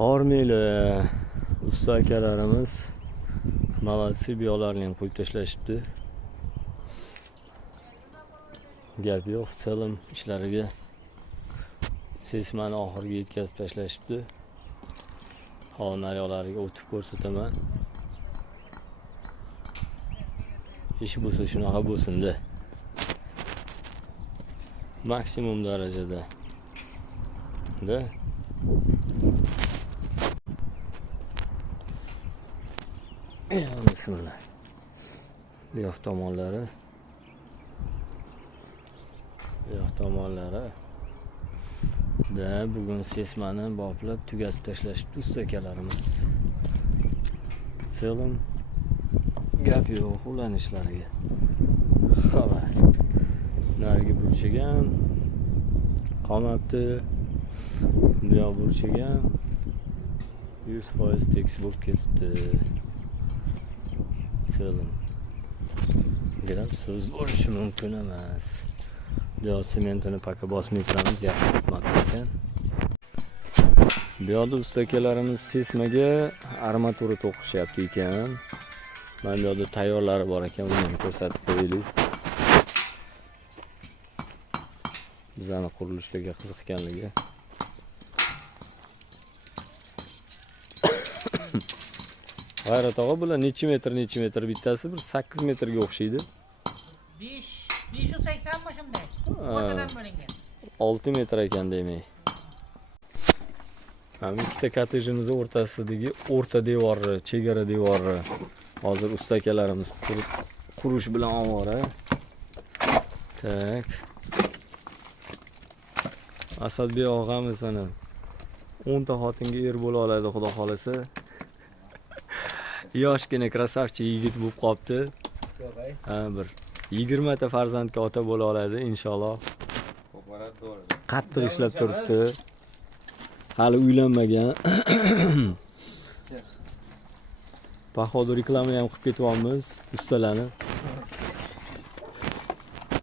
Hormeli usta akalarimiz molodsi biyolarni ham qo'yib tashlashibdi. Gap yo'q, в целом ishlariga sesmani oxiriga yetkazib tashlashibdi. Hozir naryoqlariga o'tib ko'rsataman. Ish bo'lsa shunaqa bo'lsin-da. Maksimum darajada. Da. Bismillah. Bu yoq tomonlari. Da bugun sesmani boplab tugatib tashlashibdi usta akalarimiz. В целом gap yo'q ulanishlariga. Xabar. Narigi burchak ham qolmabdi. Bu yoq burchak ham 100% tekis bo'lib ketibdi. В целом grabsiz bo'lishi mumkin emas. Bu yoq sementini paka bosmay turamiz, yaxshi ketmoqda ekan. Bu yoqda usta akalarimiz sesmaga armatura to'qishyapti ekan. Mana bu yoqda tayyorlari bor ekan, uni ham ko'rsatib qo'yaylik. Bizani qurilishlarga qiziqganligi. G'ayrat og'a, bular necha metr bittasi? Bir 8 metrga o'xshaydi. 580 mi shunday? O'rtadan bo'lingan. 6 metr ekan demak. Mana ikkita kottejimiz o'rtasidagi o'rta devori, chegara devori hozir usta akalarimiz qurish bilan ovora. Tak. Asadbek og'amiz sana 10 ta xotinga er bo'la oladi, xudo xolasa. Yoshgina krasavchi yigit bo'lib qopti. Ha, bir 20 ta farzandga ota bo'la oladi inshaalloh. Qattiq ishlab turibdi. Hali uylanmagan. Bahodir reklama ham qilib ketyapmiz ustalarni.